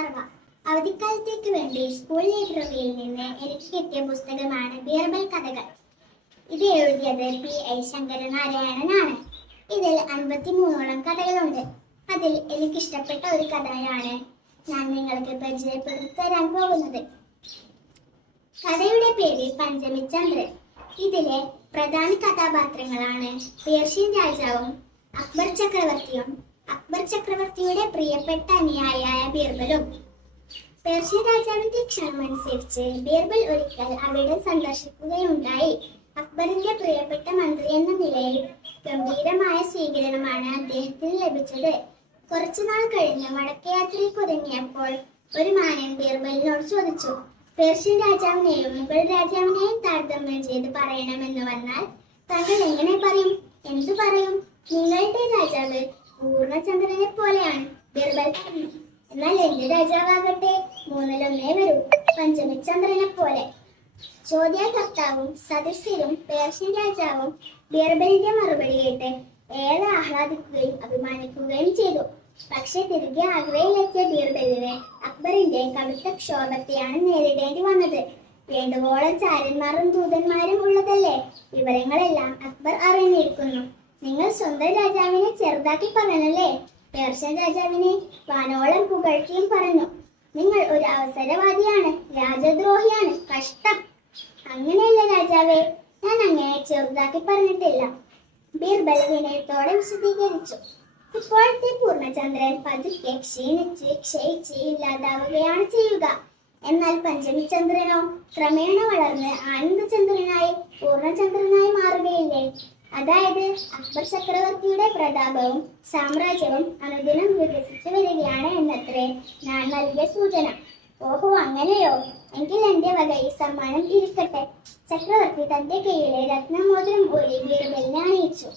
അറിവ അവധിക്കാലത്തേക്ക് വേണ്ടി സ്കൂൾ ലൈബ്രറിയിൽ നിന്ന് എനിക്ക് കിട്ടിയ പുസ്തകമാണ് ബീർബൽ കഥകൾ. ഇത് എഴുതിയത് പി ഐ ശങ്കരനാരായണനാണ്. ഇതിൽ അൻപത്തിമൂന്നോളം കഥകളുണ്ട്. അതിൽ എനിക്കിഷ്ടപ്പെട്ട ഒരു കഥയാണ് ഞാൻ നിങ്ങൾക്ക് പരിചയപ്പെടുത്തി തരാൻ പോകുന്നത്. കഥയുടെ പേര് പഞ്ചമി ചന്ദ്രൻ. ഇതിലെ പ്രധാന കഥാപാത്രങ്ങളാണ് പേർഷ്യൻ രാജാവും അക്ബർ ചക്രവർത്തിയും ചക്രവർത്തിയുടെ പ്രിയപ്പെട്ട അനുയായിയായ ബീർബലും. പേർഷ്യൻ രാജാവിന്റെ ക്ഷണമനുസരിച്ച് ബീർബൽ ഒരിക്കൽ അവിടെ സന്ദർശിക്കുകയുണ്ടായി. അക്ബറിന്റെ പ്രിയപ്പെട്ട മന്ത്രി എന്ന നിലയിൽ ഗംഭീരമായ സ്വീകരണമാണ് അദ്ദേഹത്തിന് ലഭിച്ചത്. കുറച്ചുനാൾ കഴിഞ്ഞ് മടക്കയാത്രയ്ക്ക് ഒരുങ്ങിയപ്പോൾ ഒരു മാനൻ ബീർബലിനോട് ചോദിച്ചു പേർഷ്യൻ രാജാവിനെയും മുഗൾ രാജാവിനെയും താരതമ്യം ചെയ്ത് പറയണമെന്ന് വന്നാൽ താങ്കൾ എങ്ങനെ പറയും? എന്തു പറയും? നിങ്ങളുടെ രാജാവ് പൂർണചന്ദ്രനെ പോലെയാണ് ബീർബൽ പറഞ്ഞു എന്നാൽ എന്റെ രാജാവാകട്ടെ. മൂന്നിലൊന്നേ വരൂ. പഞ്ചമിചന്ദ്രനെ പോലെ. ചോദ്യകർത്താവും സദസ്യരും പേർഷ്യൻ രാജാവും ബീർബലിന്റെ മറുപടി കേട്ട് ഏറെ ആഹ്ലാദിക്കുകയും അഭിമാനിക്കുകയും ചെയ്തു. പക്ഷെ തിരികെ ആഗ്രയിലെത്തിയ ബീർബലിനെ അക്ബറിന്റെ കടുത്ത ക്ഷോഭത്തെയാണ് നേരിടേണ്ടി വന്നത്. വേണ്ടുവോളം ചാരന്മാരും ദൂതന്മാരും ഉള്ളതല്ലേ? വിവരങ്ങളെല്ലാം അക്ബർ അറിഞ്ഞിരിക്കുന്നു. നിങ്ങൾ സ്വന്തം രാജാവിനെ ചെറുതാക്കി പറഞ്ഞല്ലേ പേർഷ്യൻ രാജാവിനെ വാനോളം പുകഴ്ത്തിയും പറഞ്ഞു. നിങ്ങൾ ഒരു അവസരവാദിയാണ് രാജദ്രോഹിയാണ് കഷ്ടം. അങ്ങനെയല്ല രാജാവേ ഞാൻ അങ്ങനെ ചെറുതാക്കി പറഞ്ഞിട്ടില്ല. ബീർബൽ വിനയത്തോടെ വിശദീകരിച്ചു. ഇപ്പോഴത്തെ പൂർണചന്ദ്രൻ പതുക്കെ ക്ഷീണിച്ച് ക്ഷയിച്ച് ഇല്ലാതാവുകയാണ് ചെയ്യുക. എന്നാൽ പഞ്ചമിചന്ദ്രനോ ക്രമേണ വളർന്ന് ആനന്ദചന്ദ്രനായി പൂർണചന്ദ്രനായി മാറുകയില്ലേ? അതായത് അക്ബർ ചക്രവർത്തിയുടെ പ്രതാപവും സാമ്രാജ്യവും അനുദിനം വികസിച്ചു വരികയാണ് എന്നത്രേ ഞാൻ നൽകിയ സൂചന. ഓഹോ അങ്ങനെയോ? എങ്കിൽ എന്റെ വക ഈ സമ്മാനം ഇരിക്കട്ടെ. ചക്രവർത്തി തന്റെ കയ്യിലെ രത്നമോതിരം ഒരു ബീർബലിനെ അണിയിച്ചു